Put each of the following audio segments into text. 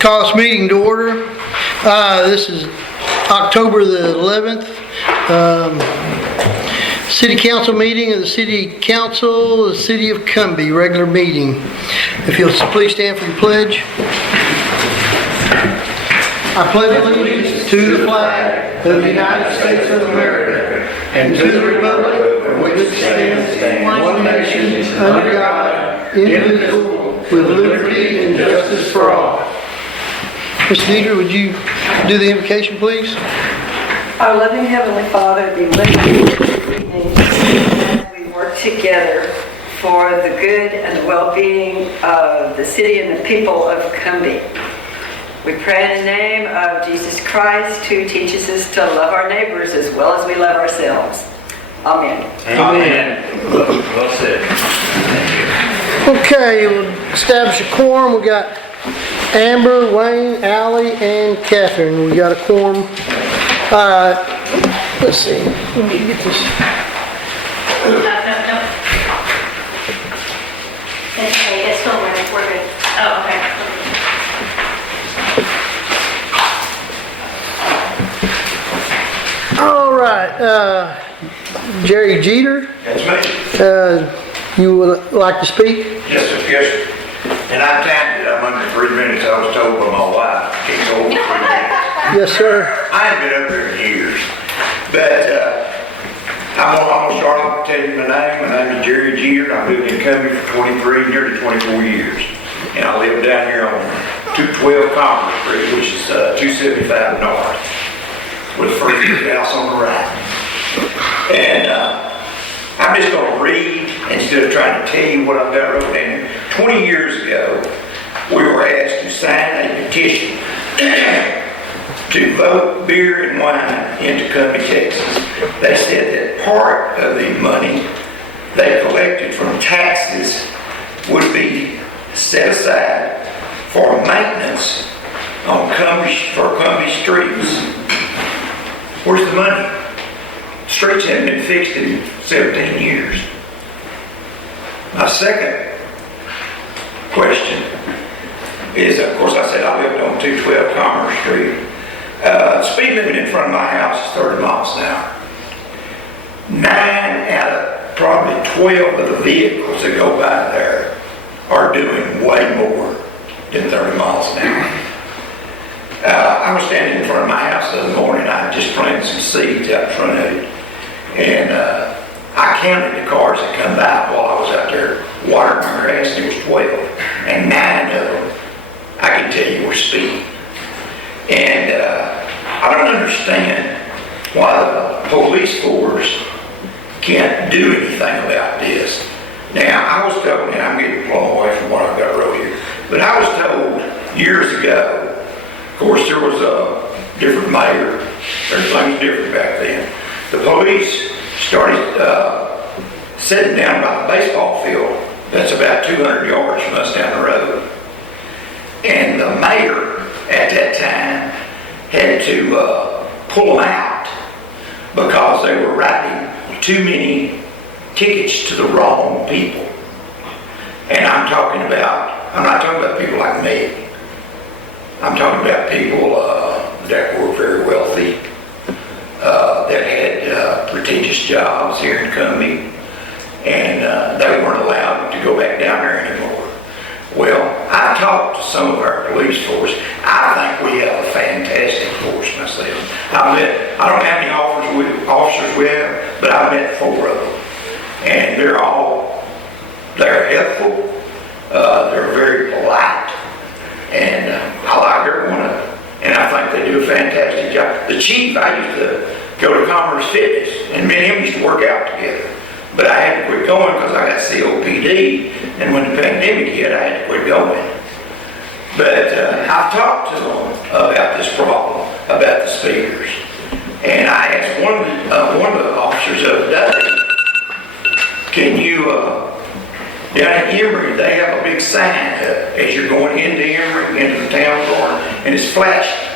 Call this meeting to order. This is October the 11th. City Council meeting of the City Council of the City of Cumbie, regular meeting. If you'll please stand for your pledge. I pledge allegiance to the flag of the United States of America and to the republic for which it stands, one nation, under God, indivisible, with liberty and justice for all. Ms. Dieter, would you do the invocation, please? Our loving Heavenly Father, be with us this evening as we work together for the good and the well-being of the city and the people of Cumbie. We pray in the name of Jesus Christ, who teaches us to love our neighbors as well as we love ourselves. Amen. Amen. Well said. Okay, we'll establish a quorum. We got Amber, Wayne, Allie, and Catherine. We got a quorum. Let's see. Let me get this. No. Okay, it's still running. We're good. Oh, okay. All right. Jerry Jeter, That's me. you would like to speak? Yes, sir. Yes, sir. And I timed it. I'm under 3 minutes. I was told by my wife. It's over 3 minutes. Yes, sir. I haven't been up there in years. But I'm going to start off and tell you my name. My name is Jerry Jeter. I've lived in Cumbie for nearly 24 years. And I live down here on 212 Commerce Street, which is 275 North, with the first house on the right. And I'm just going to read instead of trying to tell you what I've got wrote down. 20 years ago, we were asked to sign a petition to vote beer and wine into Cumbie, Texas. They said that part of the money they collected from taxes would be set aside for maintenance on Cumbie streets. Where's the money? Streets haven't been fixed in 17 years. My second question is, of course, I said I lived on 212 Commerce Street. Speed limit in front of my house is 30 miles an hour. 9 out of probably 12 of the vehicles that go by there are doing way more than 30 miles an hour. I was standing in front of my house the other morning. I just planted some seeds out in front of it. And I counted the cars that come by while I was out there watering my grass, and it was 12. And 9 of them, I can tell you, were speeding. And I don't understand why the police force can't do anything about this. Now, I was told, and I'm getting blown away from what I've got wrote here, but I was told years ago, of course, there was a different mayor. Everything was different back then. The police started sitting down by the baseball field that's about 200 yards from us down the road. And the mayor at that time had to pull them out because they were writing too many tickets to the wrong people. And I'm not talking about people like me. I'm talking about people that were very wealthy, that had prestigious jobs here in Cumbie, and they weren't allowed to go back down there anymore. Well, I talked to some of our police force. I think we have a fantastic force myself. I don't know how many officers we have, but I've met 4 of them. And they're helpful, they're very polite, and I like every one of them. And I think they do a fantastic job. The chief, I used to go to Commerce Fitness, and me and him used to work out together. But I had to quit going because I got COPD, and when the pandemic hit, I had to quit going. But I've talked to them about this problem, about the speakers. And I asked one of the officers the other day, can you, down at Emory, they have a big sign as you're going into Emory, into the town garden, and it's flashing.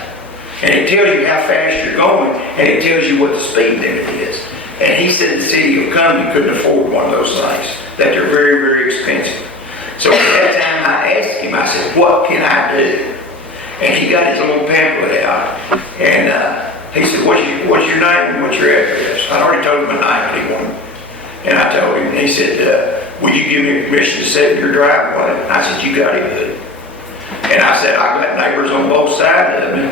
And it tells you how fast you're going, and it tells you what the speed limit is. And he said the city of Cumbie couldn't afford one of those things, that they're very, very expensive. So at that time I asked him, I said, what can I do? got his own pamphlet out, and he said, what's your name and what's your address? I already told him my name, but he wanted, and I told him, and he said, will you give me permission to set in your driveway? And I said, you got it good. And I said, I got neighbors on both sides of me.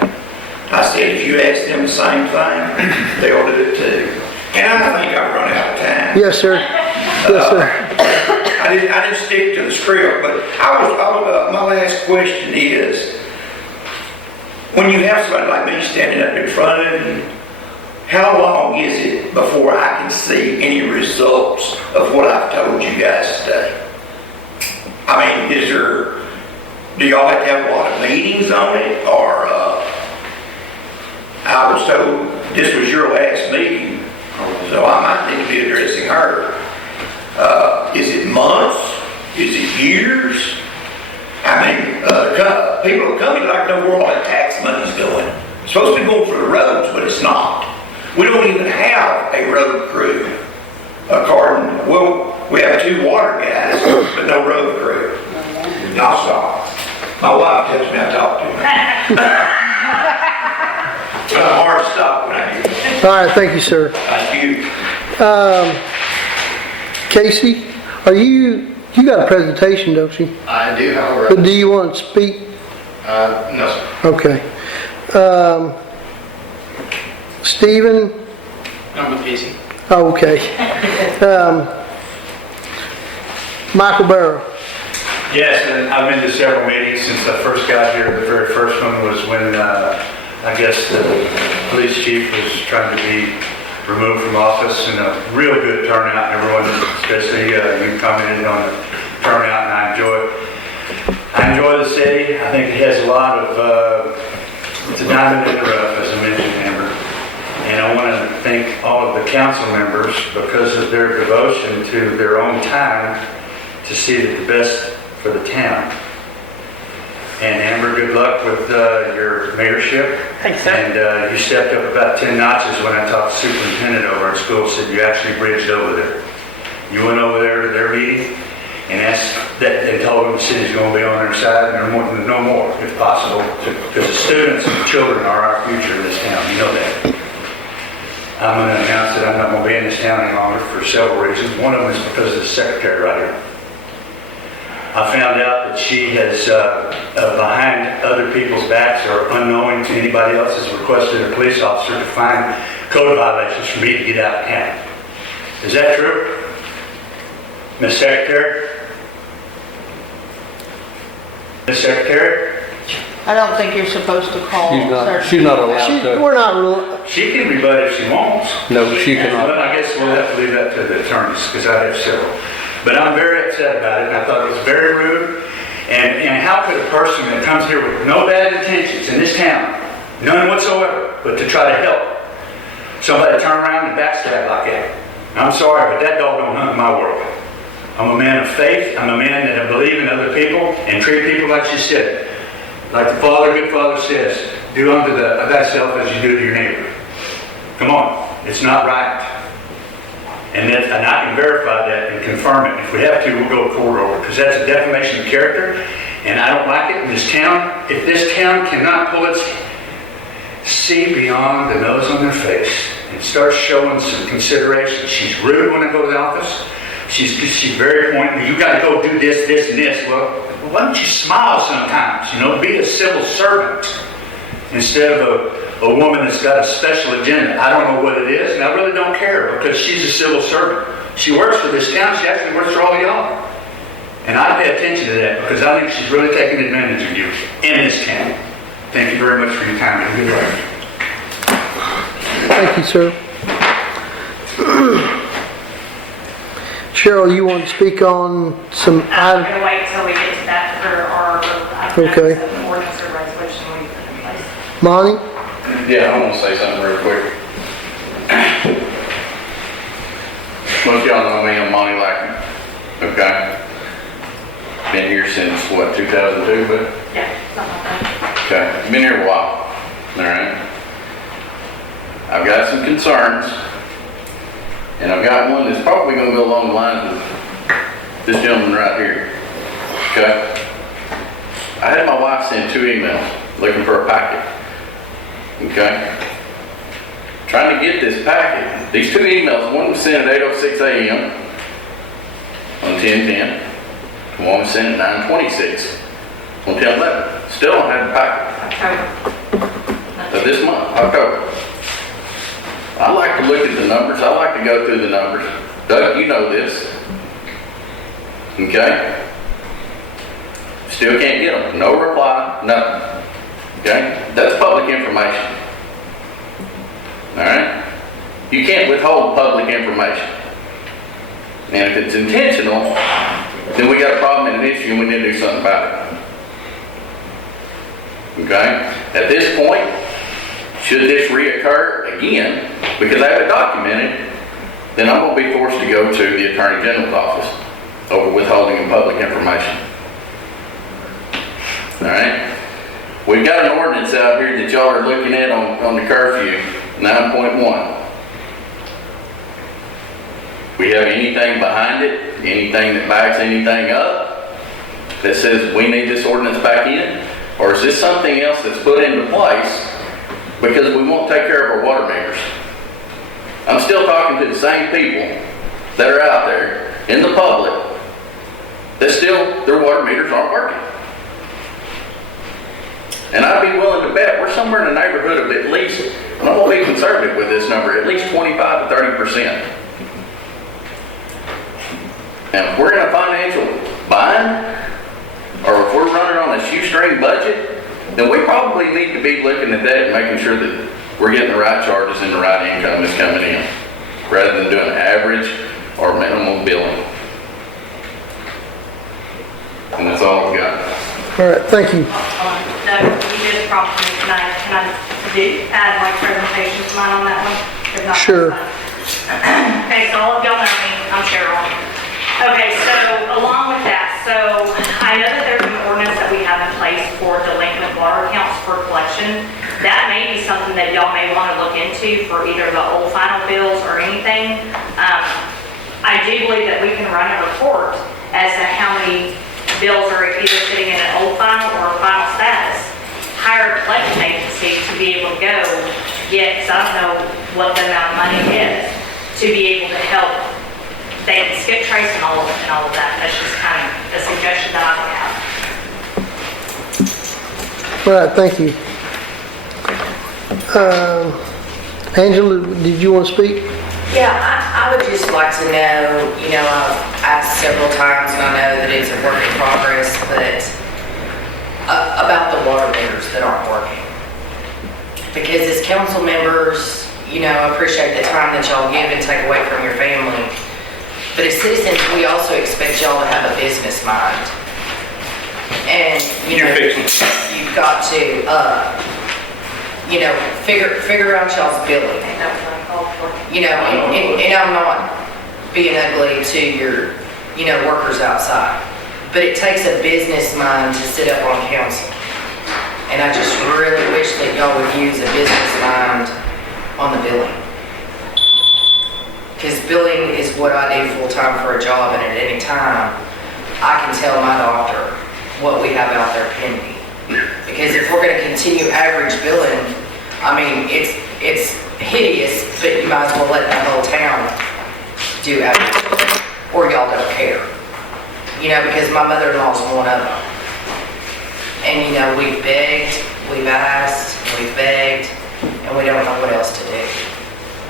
I said, if you ask them the same thing, they'll do it too. And I think I've run out of time. Yes, sir. Yes, sir. I didn't stick to the script, but my last question is, when you have somebody like me standing up in front of you, how long is it before I can see any results of what I've told you guys today? I mean, do y'all have to have a lot of meetings on it, or, I was told this was your last meeting, so I might need to be addressing her. Is it months? Is it years? I mean, people are coming like know where all that tax money's going. It's supposed to be going for the roads, but it's not. We don't even have a road crew. We have 2 water guys, but no road crew. I'll stop. My wife tells me I talk too much. I'm hard to stop when I do. All right, thank you, sir. Thank you. Casey, you got a presentation, don't you? I do have But do you want to speak? no, sir. Okay. Stephen? I'm with Casey. Oh, okay. Michael Barrow? Yes, and I've been to several meetings since I first got here. The very first one was when I guess the police chief was trying to be removed from office, and a real good turnout. Everyone, especially you commented on the turnout, and I enjoy the city. I think it has a lot of, it's a diamond in the rough, as I mentioned, Amber. And I want to thank all of the council members because of their devotion to their own time to see the best for the town. And Amber, good luck with your mayorship. Thanks, sir. And you stepped up about 10 notches when I talked to the superintendent over in school, said you actually bridged over there. You went over there to their meeting and asked that, they told them the city's going to be on their side, and no more, if possible, because the students and the children are our future in this town, you know that. I'm going to announce that I'm not going to be in this town any longer for several reasons. One of them is because of the secretary right here. I found out that she has, behind other people's backs or unknowing to anybody else, has requested a police officer to find code violations for me to get out of town. Is that true? Ms. Secretary? Ms. Secretary? I don't think you're supposed to call. She's not allowed to. We're not real. She can rebut if she wants. No, she cannot. But I guess we'll have to leave that to the attorneys, because I have several. But I'm very upset about it, and I thought it was very rude. And how could a person that comes here with no bad intentions in this town, none whatsoever, but to try to help somebody turn around and backstab like that? I'm sorry, but that dog don't hunt in my world. I'm a man of faith. I'm a man that I believe in other people and treat people like she said. Like the good Father says, do unto thyself as you do to your neighbor. Come on, it's not right. And I can verify that and confirm it. If we have to, we'll go to court over it, because that's a defamation of character, and I don't like it in this town. If this town cannot pull its see beyond the nose on their face and start showing some consideration. She's rude when I go to the office. She's very pointed. You got to go do this, this, and this. Well, why don't you smile sometimes? You know, be a civil servant instead of a woman that's got a special agenda. I don't know what it is, and I really don't care, because she's a civil servant. She works for this town. She actually works for all of y'all. And I pay attention to that, because I think she's really taking advantage of you in this town. Thank you very much for your time, and good luck. Thank you, sir. Cheryl, you want to speak on some I'm items? going to wait till we get to that for our Okay. ordinance or resolution we put in place. Monty? Yeah, I want to say something real quick. Most of y'all know me, I'm Monty Lackman, okay? Been here since, what, 2002, but? Yeah, something like that. Okay, been here a while, all right? I've got some concerns, and I've got one that's probably going to go along the lines of this gentleman right here, okay? I had my wife send 2 emails looking for a packet. Okay? Trying to get this packet. These two emails, one was sent at 8:06 a.m. on 10/10. One was sent at 9:26 on 10/11. Still don't have the packet of this month, October. I like to look at the numbers. I like to go through the numbers. Doug, you know this. Okay? Still can't get them. No reply, nothing. Okay? That's public information. All right? You can't withhold public information. And if it's intentional, then we got a problem and an issue and we need to do something about it. Okay? At this point, should this reoccur again, because I have it documented, then I'm going to be forced to go to the Attorney General's office over withholding of public information. All right? We've got an ordinance out here that y'all are looking at on the curfew, 9.1. We have anything behind it, anything that backs anything up, that says we need this ordinance back in? Or is this something else that's put into place because we won't take care of our water meters? I'm still talking to the same people that are out there in the public that still, their water meters aren't working. And I'd be willing to bet we're somewhere in the neighborhood of at least, and I'm going to be conservative with this number, at least 25 to 30%. And if we're in a financial bind, or if we're running on a shoestring budget, then we probably need to be looking at that and making sure that we're getting the right charges and the right income is coming in, rather than doing average or minimum billing. And that's all I've got. All right, thank you. Doug, you just prompted me tonight. Can I add my presentation to mine on that one? If not, Sure. that's fine. Okay, so all of y'all know me. I'm Cheryl. Okay, so along with that, so I know that there's an ordinance that we have in place for delinquent water accounts for collection. That may be something that y'all may want to look into for either the old final bills or anything. I do believe that we can run a report as to how many bills are either sitting in an old final or a final status. Hire a collection agency to be able to go get, because I don't know what the amount of money is, to be able to help. They can skip trace and all of that. That's just kind of a suggestion that I would have. All right, thank you. Angela, did you want to speak? Yeah, I would just like to know, I've asked several times and I know that it's a work in progress, but about the water meters that aren't working. Because as council members, I appreciate the time that y'all give and take away from your family. But as citizens, we also expect y'all to have a business mind. And, you've got to, figure out y'all's billing. That was what I called for. And I'm not being ugly to your, workers outside. But it takes a business mind to sit up on council. And I just really wish that y'all would use a business mind on the billing. Because billing is what I do full-time for a job, and at any time, I can tell my doctor what we have out there pending. Because if we're going to continue average billing, it's hideous, but you might as well let that whole town do average billing, or y'all don't care. Because my mother-in-law's one of them. And we've begged, we've asked, we've begged, and we don't know what else to do.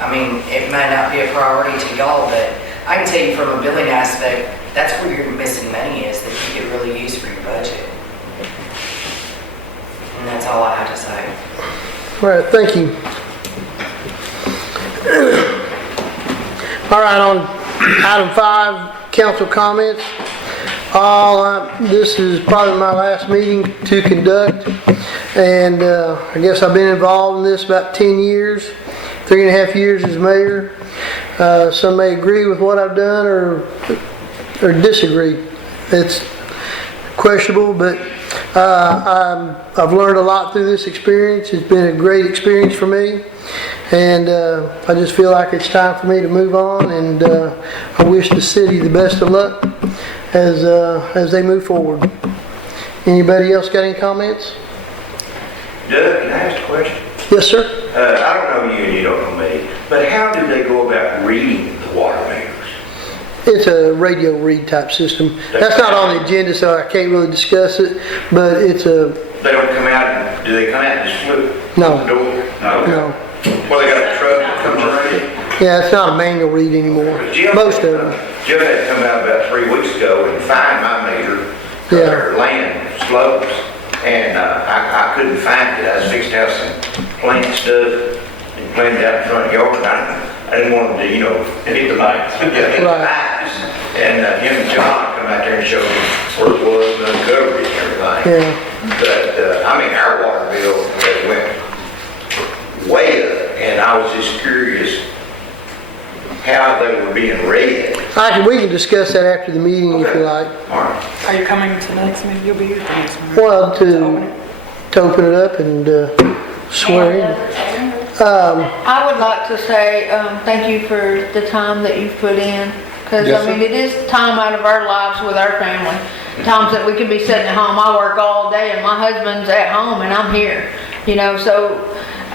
It may not be a priority to y'all, but I can tell you from a billing aspect, that's where your missing money is that you could really use for your budget. And that's all I have to say. All right, thank you. All right, on item 5, council comments. This is probably my last meeting to conduct, and I guess I've been involved in this about 10 years, 3.5 years as mayor. Some may agree with what I've done or disagree. It's questionable, but I've learned a lot through this experience. It's been a great experience for me, and I just feel like it's time for me to move on, and I wish the city the best of luck as they move forward. Anybody else got any comments? Doug, can I ask a question? Yes, sir? I don't know you and you don't know me, but how do they go about reading the water meters? It's a radio read type system. That's not on the agenda, so I can't really discuss it, but it's a, They don't come out and, do they come out and just flip No. the door? no. Well, they got a truck that comes around? Yeah, it's not a manual read anymore. Most of them. Jeff had to come out about 3 weeks ago and find my meter. Yeah. Their land slopes, and I couldn't find it. I was fixed to have some plant stuff and planted out in front of the yard. I didn't want them to, hit the lights. Yeah, hit the Right. lights. And him and John come out there and show me where it was and uncovered it and everything. Yeah. But, our water bill has went way up, and I was just curious how they were being read. We can discuss that after the meeting if you like. All right. Are you coming to the next meeting? You'll be here at the next one. Well, to open it up and swear in. I would like to say, thank you for the time that you've put in. Because, Yes, I mean, it is time out of our lives with our family. Times that we could be sitting at home. I work all day and my husband's at home and I'm here. So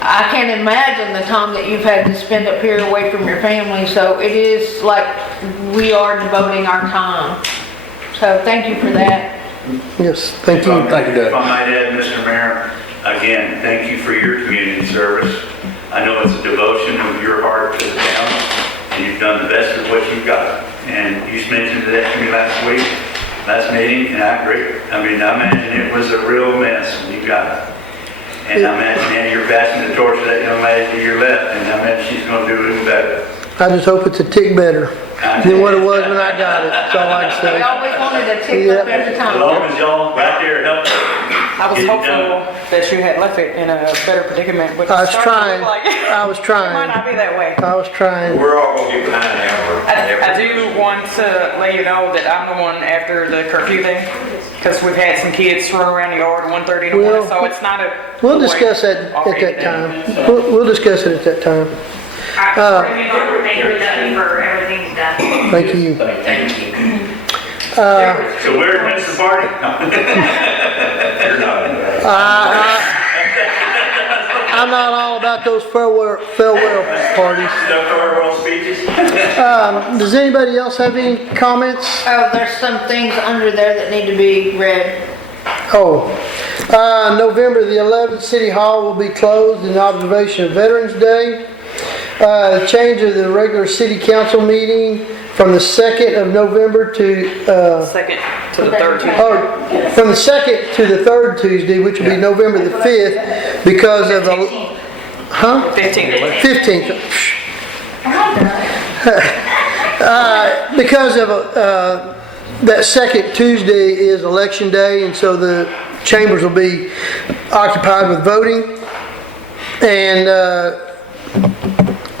I can't imagine the time that you've had to spend up here away from your family. So it is like we are devoting our time. So thank you for that. Yes, thank you. Thank you, If Doug. I might add, Mr. Mayor, again, thank you for your community service. I know it's a devotion of your heart to the town, and you've done the best with what you've got. And you mentioned that to me last meeting, and I agree. I imagine it was a real mess when you got it. And I imagine now you're passing the torch to that young lady to your left, and I imagine she's gonna do even better. I just hope it's a tick better than what it was when I got it. That's all I can We say. always wanted to tick up every As time. long as y'all right there help. I was Get it hopeful done. that you had left it in a better predicament, but I was it's starting to trying. look like I was it might trying. not be that way. I was trying. We're all gonna get behind Amber. I do want to let you know that I'm the one after the curfew thing, because we've had some kids run around the yard at 1:30 in the morning, so it's not a. We'll discuss that at that time. We'll discuss it at that time. Thank you for everything you've done. Thank you. Thank you. So where's the party? You're not. I'm not all about those farewell parties. No farewell speeches? Does anybody else have any comments? Oh, there's some things under there that need to be read. November the 11th, City Hall will be closed in observation of Veterans Day. Change of the regular city council meeting from the 2nd of November to, Second to the third Tuesday. from the 2nd to the 3rd Tuesday, which will be November the 5th, because of the, 15th. 15th. Because of, that second Tuesday is election day, and so the chambers will be occupied with voting. And,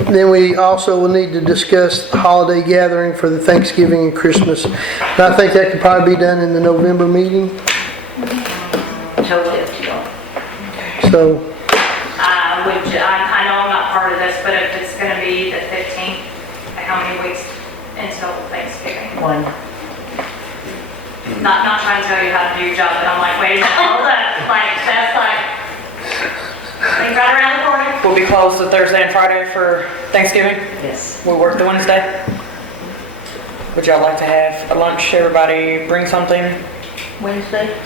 then we also will need to discuss the holiday gathering for the Thanksgiving and Christmas. And I think that could probably be done in the November meeting, Totally up to y'all. so, Which I know I'm not part of this, but if it's gonna be the 15th, how many weeks until Thanksgiving? One. Not trying to tell you how to do your job, but I'm like, wait a minute, hold up, that's right around the corner. We'll be closed the Thursday and Friday for Thanksgiving. Yes. We work the Wednesday. Would y'all like to have a lunch? Everybody bring something? Wednesday,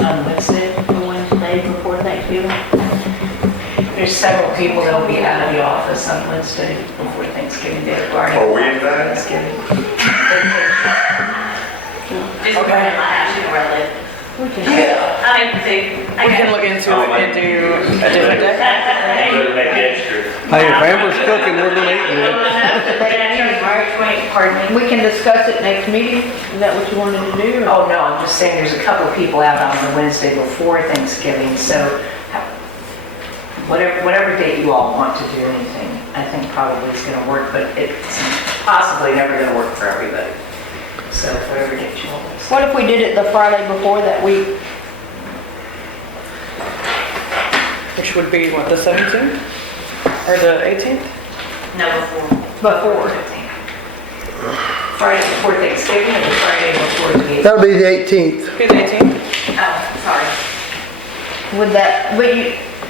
On Wednesday, the Wednesday before Thanksgiving. there's several people that will be out of the office on Wednesday before Thanksgiving Day. Are we invited? Thanksgiving. Just okay. My house, you know where I live. Yeah. I mean, see, We can look into it and do a different day. Better make it extra. Hey, if Amber's cooking, we're gonna eat good. Pardon me? We can discuss it next meeting. Is that what you wanted to do? Oh, no, I'm just saying there's a couple of people out on the Wednesday before Thanksgiving, so whatever date you all want to do anything, I think probably is gonna work, but it's possibly never gonna work for everybody. So whatever date you all want. What if we did it the Friday before that week? Which would be, what, the 17th? Or the 18th? No, before. Before. 15th. Friday before Thanksgiving or the Friday before the 8th? that'll be the 18th. Be the 18th? Oh, sorry. Would that,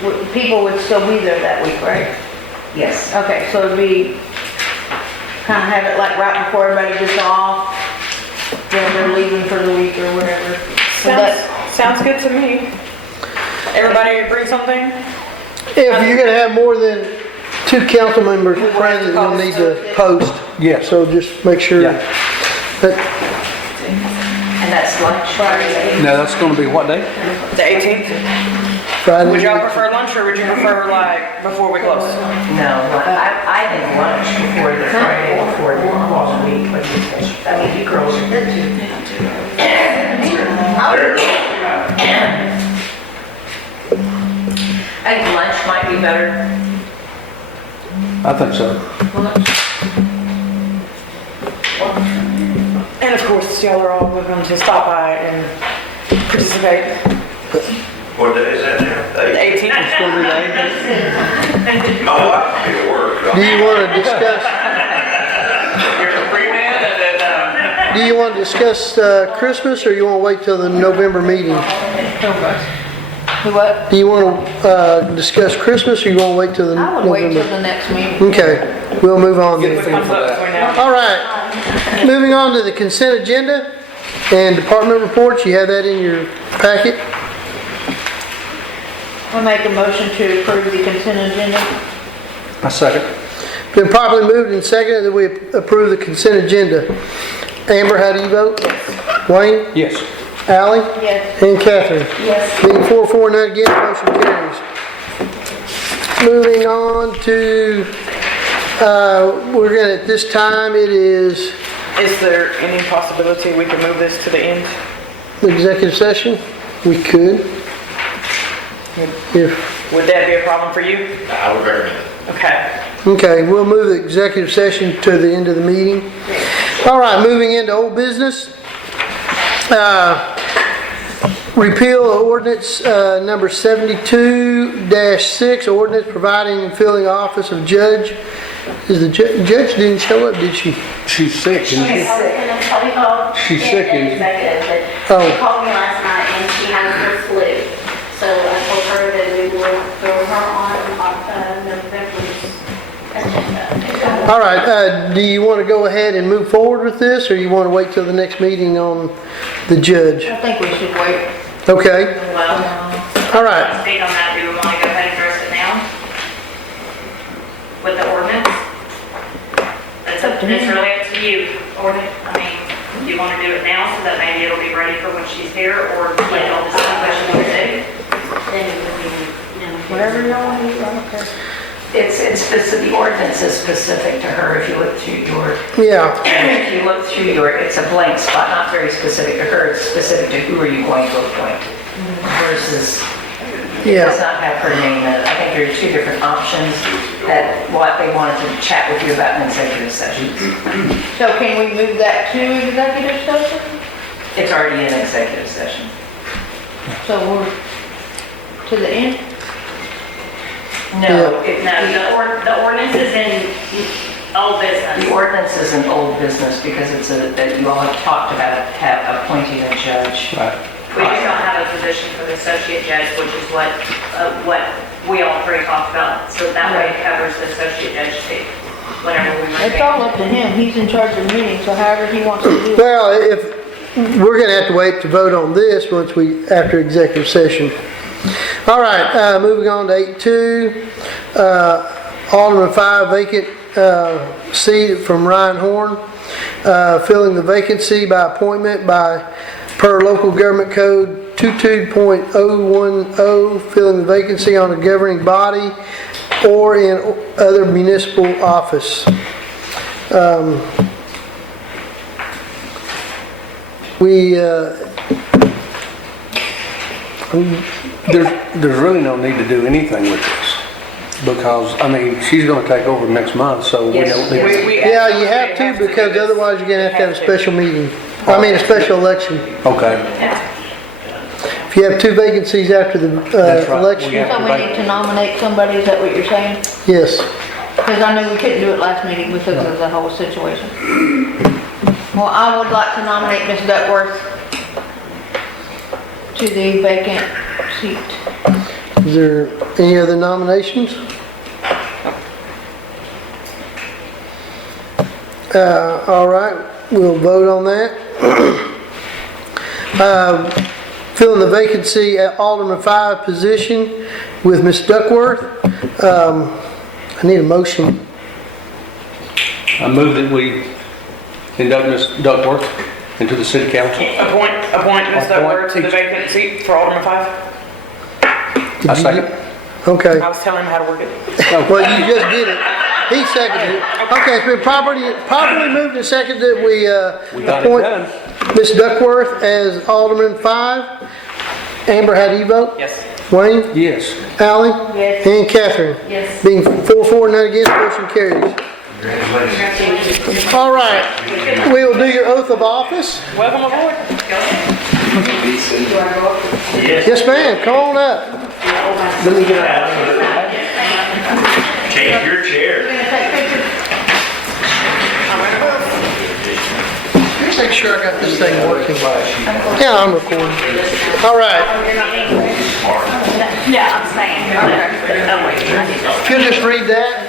but people would still be there that week, right? Yes. Okay, so it'd be, kind of have it like right before everybody gets off, then they're leaving for the week or whatever. Would that- Sounds good to me. Everybody bring something? If you're gonna have more than 2 council members present, you'll need to post. Yes. So just make sure Yeah. that, And that's lunch Friday. Now, that's gonna be what day? The 18th? Friday. Would y'all prefer lunch or would you prefer like before we close? No, I think lunch before the Friday before the long week. What do you think? I mean, you girls are good too. I think lunch might be better. I think so. And of course, y'all are all welcome to stop by and participate. What day is that now? The 18th. My wife will be at work. do you wanna discuss, You're a free man and then, do you wanna discuss, Christmas, or you wanna wait till the November meeting? What? Do you wanna, discuss Christmas, or you wanna wait till the I would wait till November? the next meeting. Okay, we'll move on Get the then. thumbs up between now. All right, moving on to the consent agenda and department reports. You have that in your packet. I make a motion to approve the consent agenda. I second. Been properly moved and seconded that we approve the consent agenda. Amber, how do you vote? Wayne? Yes. Ally? Yes. And Catherine? Yes. Being 4-4, none against, motion carries. Moving on to, we're gonna, at this time, it is Is there any possibility we could move this to the end? the executive session. We could. If, Would that be a problem for you? I would recommend it. Okay. okay, we'll move the executive session to the end of the meeting. All right, moving into old business. Repeal ordinance, number 72-6, ordinance providing and filling the office of judge. Is the judge didn't show up, did she? She's sick, isn't she? She's sick, isn't she? Oh. She called me last night and she has her flu. So I told her that we will throw her on November's agenda. All right, do you want to go ahead and move forward with this, or you want to wait till the next meeting on the judge? I think we should wait. Okay, Well, all right. state on that, do we want to go ahead and address it now? With the ordinance? It's really up to you. Ordinance, I mean, do you want to do it now so that maybe it'll be ready for when she's here, or let y'all decide what you want to do? Then it would be, Whatever y'all want to do, I don't care. It's specific, the ordinance is specific to her. If you look through your, it's a blank spot, not very specific to her. It's specific to who are you going to appoint versus, it Yeah. does not have her name in it. I think there are 2 different options that what they wanted to chat with you about in executive session. So can we move that to executive session? It's already in executive session. So we're to the end? No, No, the ordinance is in old business. the ordinance is an old business because it's that you all have talked about appointing a judge. Right. We just don't have a position for the associate judge, which is what we all 3 talked about. So that way it covers the associate judge too, whatever we It's recommend. all up to him. He's in charge of the meeting, so however he wants to do it. Well, if, we're gonna have to wait to vote on this after executive session. All right, moving on to 8.2, Alderman 5 vacant, seat from Ryan Horn, filling the vacancy by appointment per local government code 22.010, filling the vacancy on a governing body or in other municipal office. There's really no need to do anything with this. Because, I mean, she's gonna take over next month, so we Yes. don't need to. Yeah, you have to, because otherwise you're gonna have to have a special meeting. I mean, a special election. Okay. If you have 2 vacancies after the That's right. election, We have- So we need to nominate somebody, is that what you're saying? yes. Because I knew we couldn't do it last meeting because of the whole situation. Well, I would like to nominate Ms. Duckworth to the vacant seat. Is there any other nominations? All right, we'll vote on that. Filling the vacancy at Alderman 5 position with Ms. Duckworth. I need a motion. I move that we induct Ms. Duckworth into the city council. Appoint Ms. Duckworth to the Appoint. vacant seat for Alderman 5. Did I you second. get- Okay. I was telling him how to work it. Well, you just did it. He seconded it. Okay, it's been properly moved and seconded that we We got it appoint done. Ms. Duckworth as Alderman 5. Amber, how do you vote? Yes. Wayne? Yes. Ally? Yes. And Catherine? Yes. Being 4-4, none against, motion carries. All right, we will do your oath of office. Welcome aboard. Yes, ma'am, come on up. Let me get out. Take your chair. Make sure I got this thing working. Yeah, I'm recording. All right, Yeah, I'm saying. Oh, wait. if you'll just read that.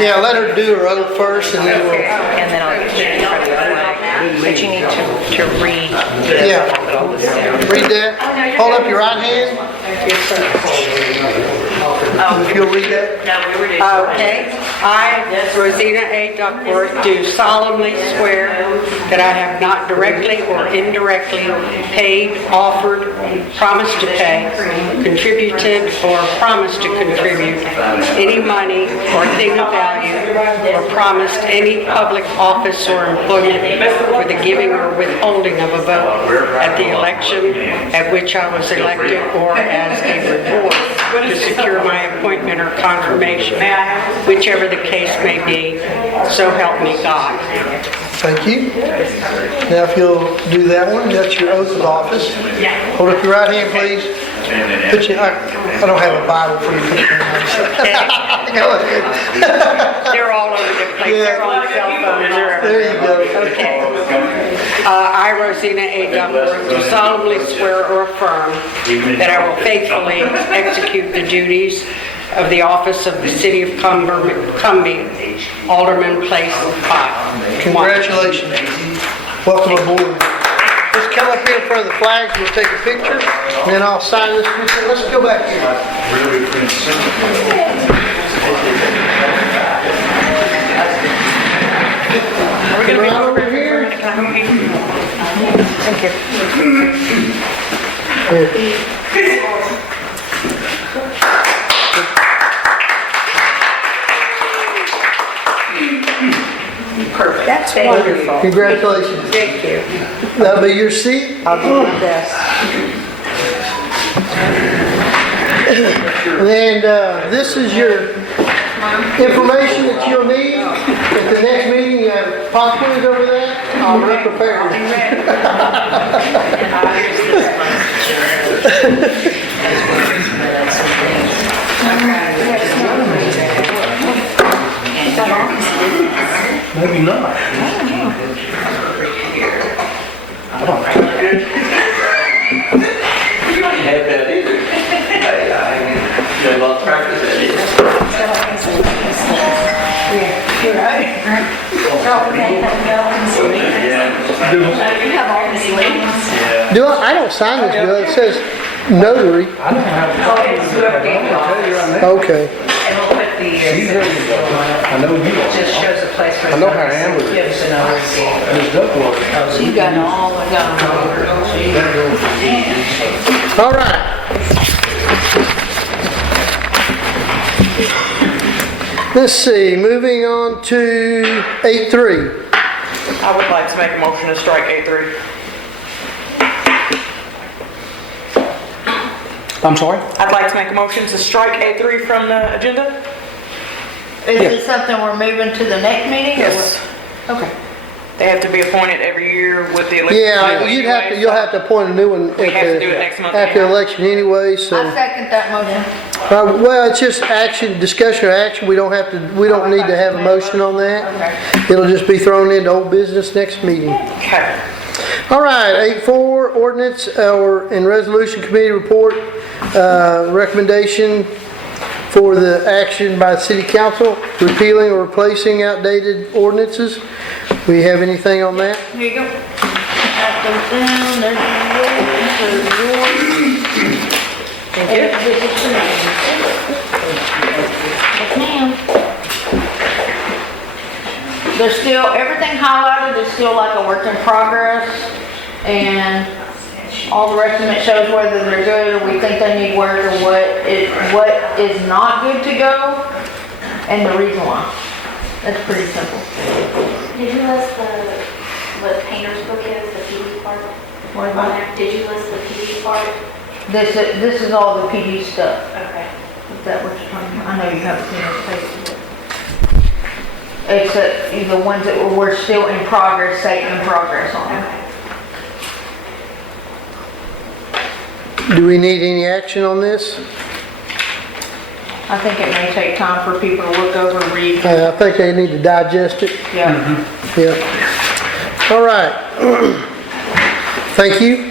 Yeah, let her do her oath first and then we'll, And then I'll get you in front of the but you need to read. yeah. Read that. Hold up your right hand. If you'll read that. Okay, I, Rosina A. Duckworth, do solemnly swear that I have not directly or indirectly paid, offered, promised to pay, contributed, or promised to contribute any money or thing of value, or promised any public office or employment for the giving or withholding of a vote at the election at which I was elected or as a reward to secure my appointment or confirmation, whichever the case may be, so help me God. Thank you. Now if you'll do that one, that's your oath of office. Hold up your right hand, please. Put your, I don't have a Bible for you. Go ahead. They're all over the place, they're on cell phones or There you go. Okay. I, Rosina A. Duckworth, do solemnly swear or affirm that I will faithfully execute the duties of the office of the City of Cumbia, Alderman Place 5. Congratulations. Welcome aboard. Let's come up here in front of the flags, we'll take a picture, and then I'll sign this. Let's go back here. Are we gonna be Right over here. Thank you. Perfect. That's wonderful. Congratulations. Thank you. That'll be your seat. I'll do my best. And this is your information that you'll need. At the next meeting, you have pop quiz over that. I'll be prepared. Maybe not. Had that either. I did a lot of practice at it. Do I don't sign this bill. It says notary. Okay. I know you are. Just shows a place where. I know how Amber is. Gives an overview. Ms. Duckworth. So you got all the. All right. Let's see, moving on to 8-3. I would like to make a motion to strike A3. I'm sorry? I'd like to make a motion to strike A3 from the agenda. Is this something we're moving to the next meeting? or Yes. what? Okay. They have to be appointed every year with the election. Yeah, you'll have to appoint a new one We have to do it next month after the anyhow. election anyway, so. I second that motion. Well, it's just action, discussion or action. We don't need to have a motion on that. It'll just be thrown into old business next meeting. Okay. All right, 8.4, ordinance and resolution committee report, recommendation for the action by the city council, repealing or replacing outdated ordinances. We have anything on that? Here you go. That goes down, there's yours, Thank you. This is for me. Yes, ma'am. There's still, everything highlighted is still like a work in progress, and all the rest of it shows whether they're good or we think they need work or what is not good to go, and the reason why. That's pretty simple. Did you list what painter's book is, the PD part? What about it? Did you list the PD part? This is all the PD stuff. Okay. Is that what you're talking about? I know you haven't seen those pages. Except the ones that we're still in progress, say in progress on. Okay. Do we need any action on this? I think it may take time for people to look over and read. I think they need to digest it. Yeah. Yeah. All right. Thank you.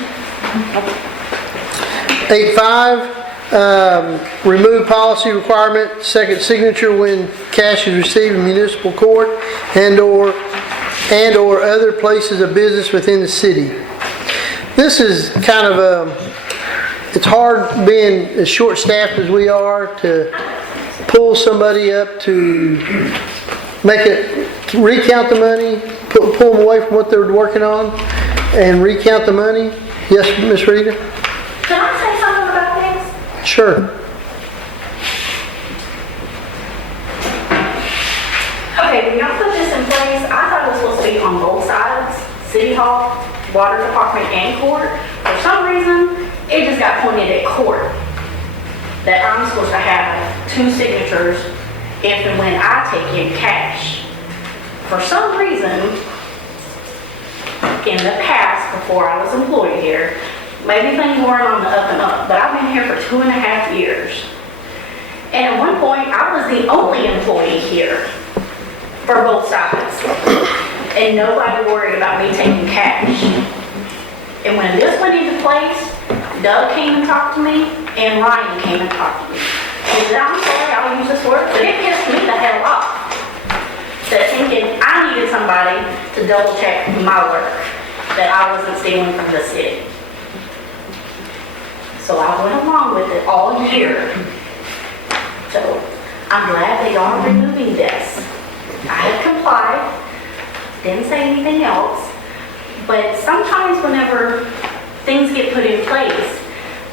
8.5, remove policy requirement, second signature when cash is received in municipal court and/or other places of business within the city. This is kind of it's hard being as short-staffed as we are to pull somebody up to recount the money, pull them away from what they're working on and recount the money. Yes, Miss Rita? Can I say something about this? Sure. Okay, when y'all put this in place, I thought it was supposed to be on both sides, City Hall, Water Department, and court. For some reason, it just got pointed at court. That I'm supposed to have 2 signatures if and when I take in cash. For some reason, in the past, before I was employed here, maybe things weren't on the up and up, but I've been here for 2.5 years. And at one point, I was the only employee here for both sides. And nobody worried about me taking cash. And when this went into place, Doug came and talked to me, and Ryan came and talked to me. He said, I'm sorry, I'll use this word, but it pissed me the hell off. That thinking I needed somebody to double check my work, that I wasn't stealing from the city. So I went along with it all year. So I'm glad they are removing this. I have complied, didn't say anything else, but sometimes whenever things get put in place,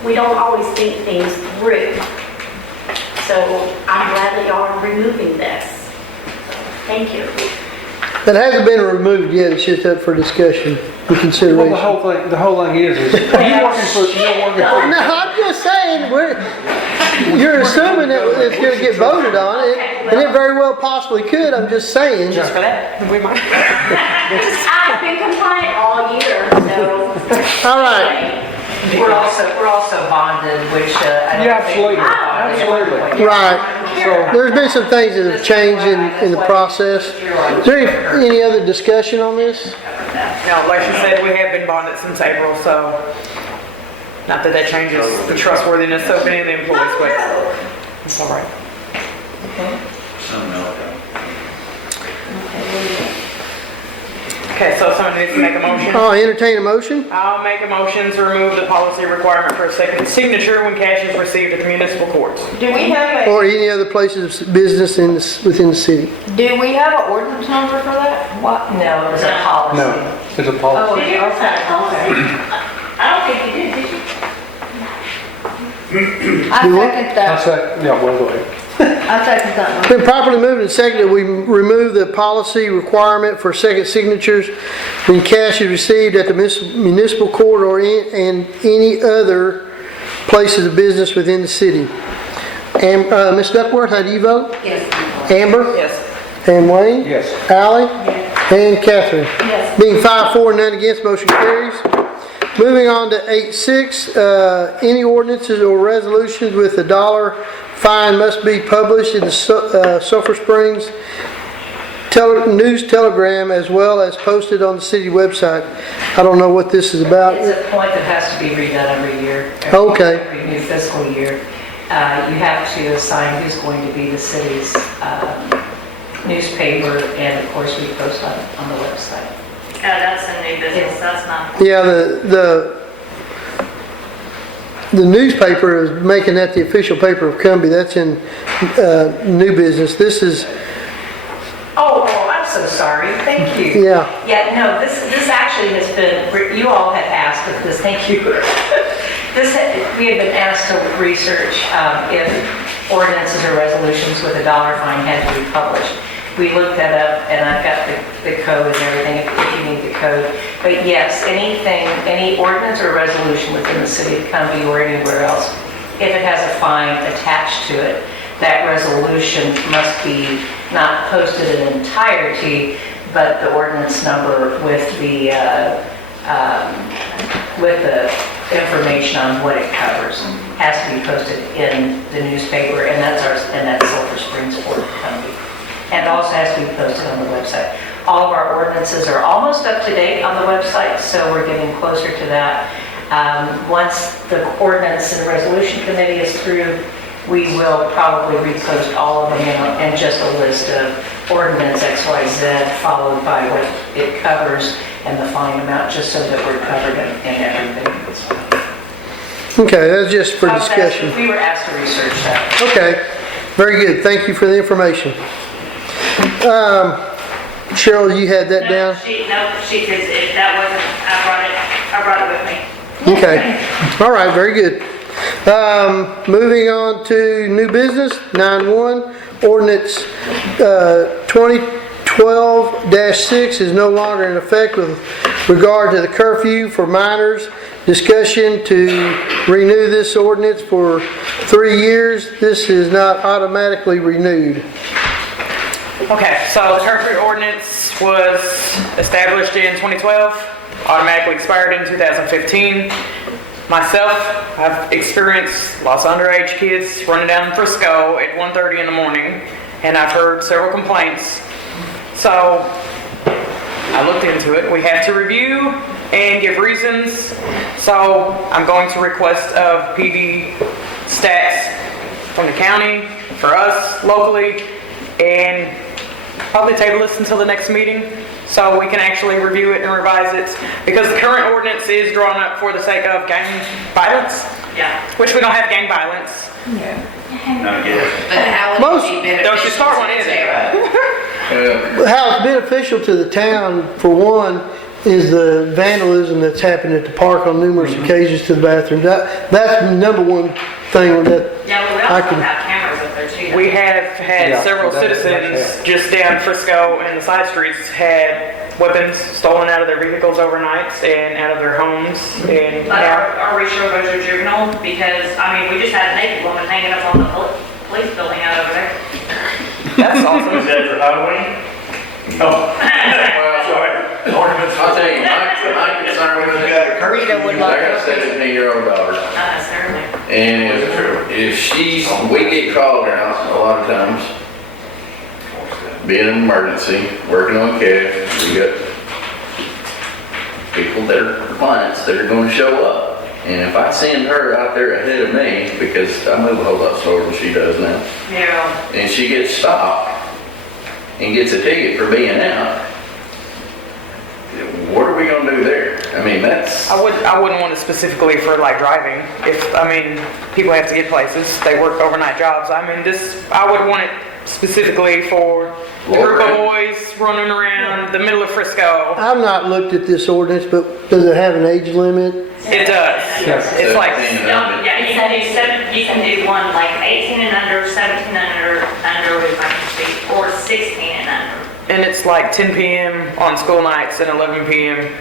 we don't always think things through. So I'm glad that y'all are removing this. Thank you. That hasn't been removed yet, it's just up for discussion and Well, consideration. the whole thing is you're working for. No, I'm just saying, you're assuming that it's gonna get voted on, and it very well possibly could, I'm just saying. Just for that, we might. I've been compliant all year, so. All right, We're also bonded, which, I don't Yeah, think. absolutely. right. There's been some things that have changed in the process. Is there any other discussion on this? No, like she said, we have been bonded since April, so not that that changes the trustworthiness of any of the employees, but it's all right. Okay, so someone needs to make a motion. I'll entertain a motion. I'll make a motion to remove the policy requirement for a second signature when cash is received at the municipal courts. Do we have Or any other places of business within the city. do we have an ordinance number for that? What? No, it was a policy. No, it's a policy. Oh, Did you ever sign a policy? okay. I don't think you did you? I Do what? second that. Yeah, well, go ahead. I second that one. Been properly moved and seconded, we remove the policy requirement for second signatures when cash is received at the municipal court or and any other places of business within the city. And, Ms. Duckworth, how do you vote? Yes. Amber? Yes. And Wayne? Yes. Ally? And Catherine? Yes. Being 5-4, none against, motion carries. Moving on to 8.6, any ordinances or resolutions with a $1 fine must be published in the Sulphur Springs news telegram as well as posted on the city website. I don't know what this is about. It's a point that has to be redone every year. Okay. Every new fiscal year. You have to assign who's going to be the city's newspaper, and of course we post on the website. Yeah, that's a new business, that's not. Yeah, the newspaper is making that the official paper of Cumbia. That's in new business. This is, Oh, I'm so sorry, thank you. yeah. Yeah, no, this actually has been, you all have asked if this, thank you. We have been asked to research if ordinances or resolutions with a dollar fine had to be published. We looked that up, and I've got the code and everything if you need the code. But yes, any ordinance or resolution within the city of Cumbia or anywhere else, if it has a fine attached to it, that resolution must be not posted in entirety, but the ordinance number with the information on what it covers has to be posted in the newspaper, and that's Sulphur Springs Port of Cumbia. And it also has to be posted on the website. All of our ordinances are almost up to date on the website, so we're getting closer to that. Once the ordinance and resolution committee is through, we will probably repost all of them and just a list of ordinance XYZ followed by what it covers and the fine amount, just so that we're covered in everything. Okay, that's just for discussion. We were asked to research that. Okay, very good. Thank you for the information. Cheryl, you had that down? Because if that wasn't, I brought it with me. Okay. All right, very good. Moving on to new business, 9-1, ordinance 2012-6 is no longer in effect with regard to the curfew for minors. Discussion to renew this ordinance for 3 years. This is not automatically renewed. Okay, so the curfew ordinance was established in 2012, automatically expired in 2015. Myself, I've experienced lots of underage kids running down Frisco at 1:30 in the morning, and I've heard several complaints. So I looked into it. We have to review and give reasons. So I'm going to request of PD stats from the county, for us locally, and probably table this until the next meeting so we can actually review it and revise it, because the current ordinance is drawn up for the sake of gang violence. Yeah. Which we don't have gang violence. Not yet. But how would it be beneficial? Don't you start one, is it? How it's beneficial to the town, for one, is the vandalism that's happened at the park on numerous occasions to the bathroom. That's the number one thing that Yeah, but we I also can... have cameras up there too. We have had several citizens just down Frisco and the side streets had weapons stolen out of their vehicles overnight and out of their homes. And Like our Richard Bossier Juvenile, because, I mean, we just had a naked woman hanging up on the police building out over there. that's awesome. Was that for Halloween? Oh. Well, Sorry. Ornaments. I'll tell you, my concern with it, I got a 17-year-old daughter. Not necessarily. And if we get called out a lot of times, being an emergency, working on cash, we got people that are clients that are going to show up. And if I send her out there ahead of me, because I move a whole lot slower than she does now, Yeah. and she gets stopped and gets a ticket for being out, what are we going to do there? I mean, that's... I wouldn't want it specifically for like driving. People have to get places, they work overnight jobs. I would want it specifically for the group of boys running around the middle of Frisco. I've not looked at this ordinance, but does it have an age limit? It does. It's like, Yeah, you can do one like 18 and under, 17 under, or 16 and under. and it's like 10 p.m. on school nights and 11 p.m.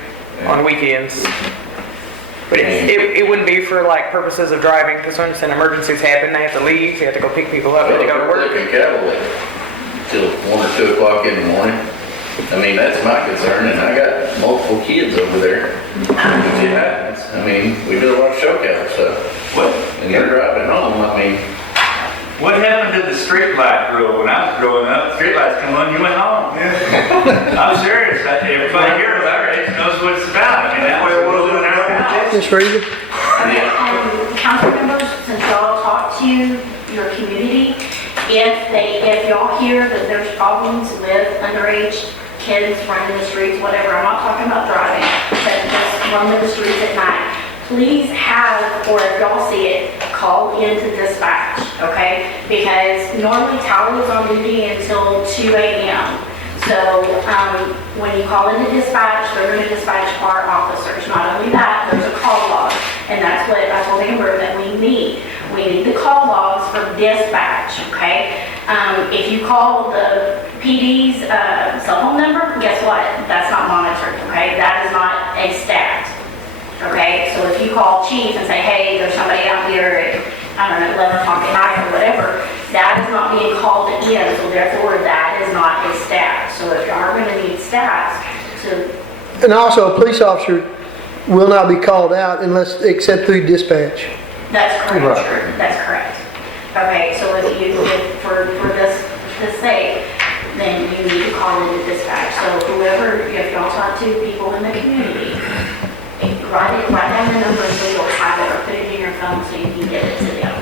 on weekends. But it wouldn't be for like purposes of driving, because when emergencies happen, they have to leave, they have to go pick people up, they have to go to work. Working cattle till 1 or 2 o'clock in the morning. I mean, that's my concern, and I got multiple kids over there. It happens. I mean, we do a lot of show cattle stuff. And they're driving home, I mean. What happened to the street light rule? When I was growing up, street lights come on, you went home. I'm serious. Everybody here of our age knows what it's about. I mean, that way we'll do it in our house. Ms. Reader? Council members, since y'all talk to your community, if y'all hear that there's problems with underage kids running the streets, whatever, I'm not talking about driving, but just running the streets at night, please have, or if y'all see it, call into dispatch, okay? Because normally Tally is on duty until 2 a.m. So when you call into dispatch, they're going to dispatch our officers. Not only that, there's a call log, and that's what I told Amber that we need. We need the call logs for dispatch, okay? If you call the PD's cell phone number, guess what? That's not monitored, okay? That is not a stat, okay? So if you call chief and say, hey, there's somebody out here at, I don't know, 11 o'clock at night or whatever, that is not being called in, so therefore that is not a stat. So if you are going to need stats to... And also, a police officer will not be called out unless, except through dispatch. That's correct. Right. That's correct. Okay, so if for this sake, then you need to call into dispatch. So whoever, if y'all talk to people in the community, write down the number so you'll have it, or put it in your phone so you can get it to them.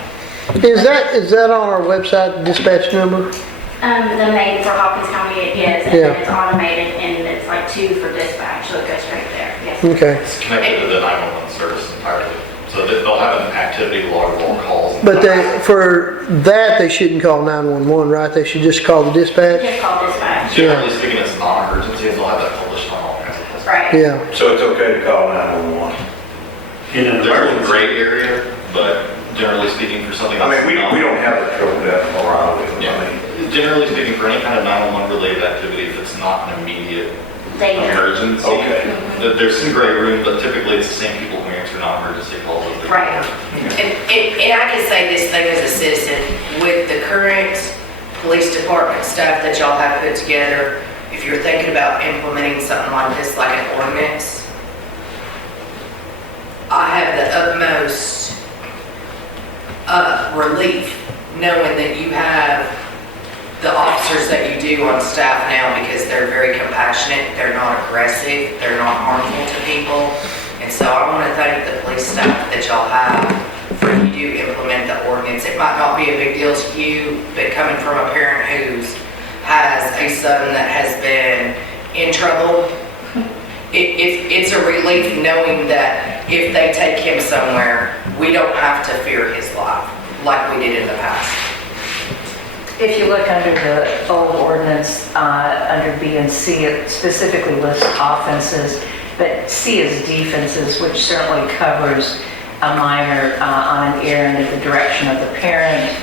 Is that on our website, the dispatch number? The main for Hawkins County it is, and Yeah. then it's automated, and it's like 2 for dispatch, so it goes straight there. Yes. Okay. It's connected to the 911 service entirely. So they'll have an activity log of all calls. But for that, they shouldn't call 911, right? They should just call the dispatch? Just call dispatch. Generally speaking, it's non-emergency, and they'll have that published on all kinds of places. Right. Yeah. So it's okay to call 911? In an There's a emergency. gray area, but generally speaking, for something I that's mean, we don't have the trouble down in Morale. Generally speaking, for any kind of 911 related activity, if it's not an immediate Danger. emergency, Okay. there's some gray room, but typically it's the same people who answer non-emergency calls. as they Right. are. And I can say this thing as a citizen, with the current police department staff that y'all have put together, if you're thinking about implementing something like this, like an ordinance, I have the utmost relief knowing that you have the officers that you do on staff now, because they're very compassionate, they're not aggressive, they're not harmful to people. And so I want to thank the police staff that y'all have for you do implement the ordinance. It might not be a big deal to you, but coming from a parent who has a son that has been in trouble, it's a relief knowing that if they take him somewhere, we don't have to fear his life like we did in the past. If you look under the old ordinance, under B and C, it specifically lists offenses, but C is defenses, which certainly covers a minor on an errand in the direction of the parent,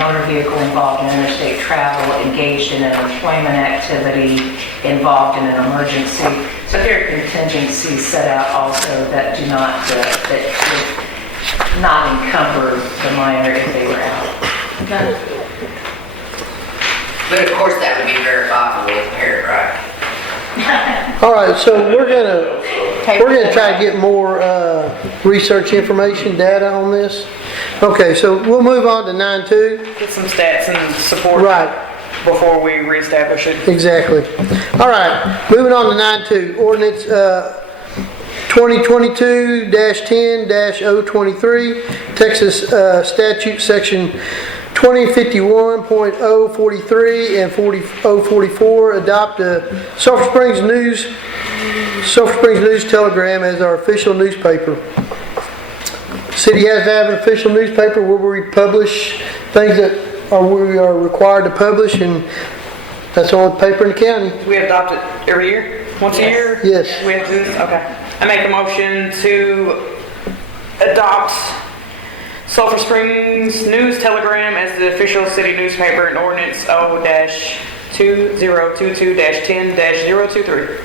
motor vehicle involved in interstate travel, engaged in an employment activity, involved in an emergency. So there are contingencies set out also that do not, that would not encumber the minor if they were out. But of course, that would be verifiable with the parent, right? All right, so we're gonna try to get more research information, data on this. Okay, so we'll move on to 9.2. Get some stats and support. Right. Before we reestablish it. Exactly. All right, moving on to 9.2, ordinance 2022-10-023, Texas statute section 2051.043 and 044, adopt the Sulphur Springs News Telegram as our official newspaper. City has to have an official newspaper where we publish things that we are required to publish, and that's the only paper in the county. We adopt it every year? Once a year? Yes. We have to do this? Okay. I make a motion to adopt Sulphur Springs News Telegram as the official city newspaper in ordinance O-2022-10-023.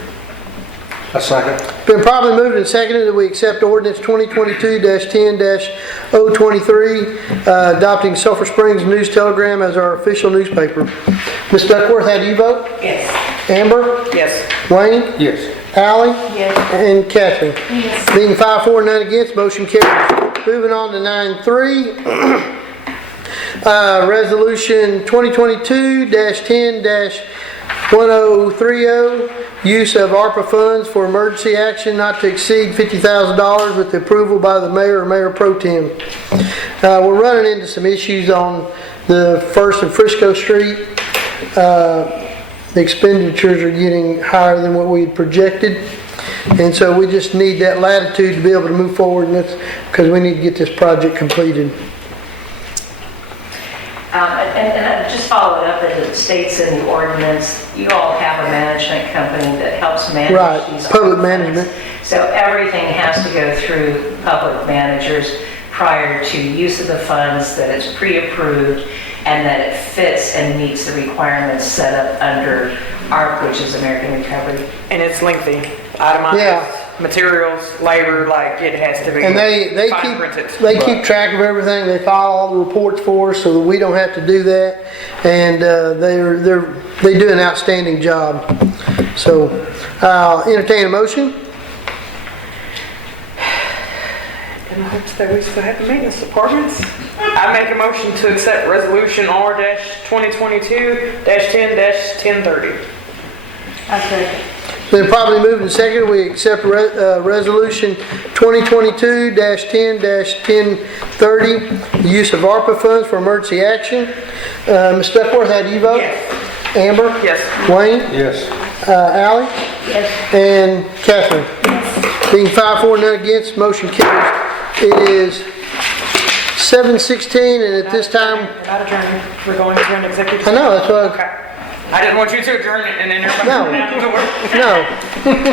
A second. Been properly moved and seconded that we accept ordinance 2022-10-023, adopting Sulphur Springs News Telegram as our official newspaper. Ms. Duckworth, how do you vote? Yes. Amber? Yes. Wayne? Yes. Allie? Yes. And Catherine? Yes. Being 5-4, none against, motion carries. Moving on to 9.3, resolution 2022-10-024, 1030, use of ARPA funds for emergency action not to exceed $50,000 with the approval by the mayor or mayor pro tem. We're running into some issues on the First and Frisco Street. The expenditures are getting higher than what we had projected. And so we just need that latitude to be able to move forward, and that's because we need to get this project completed. And just follow it up, as it states in the ordinance, you all have a management company that helps manage Right, these. public funds. management. So everything has to go through public managers prior to use of the funds, that it's pre-approved, and that it fits and meets the requirements set up under ARP, which is American Recovery. And it's lengthy, itemized, Yeah. materials, labor, like it has to be. And they fine printed. keep track of everything. They file all the reports for us so that we don't have to do that. And they do an outstanding job. So I'll entertain a motion. In the hopes that we still have the maintenance departments. I make a motion to accept resolution R-2022-10-1030. Then probably moved and seconded, we accept resolution 2022-10-1030, the use of ARPA funds for emergency action. Ms. Duckworth, how do you vote? Yes. Amber? Yes. Wayne? Yes. Ally? Yes. And Catherine? Being 5-4, none against, motion carries. It is 7:16, and at this time, Not adjourned. We're going to an executive. I know, that's what, Okay. I didn't want you to adjourn it and then everybody No. went out the door.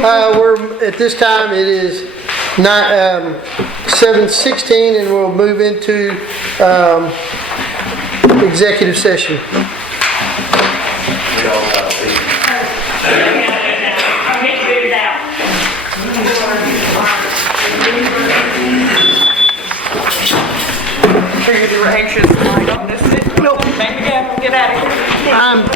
no. We're, at this time, it is 7:16, and we'll move into executive session. I'll get you moved out. Figured you were anxious. Like, oh, this is it. Nope. Bang the gavel, get out of here. I'm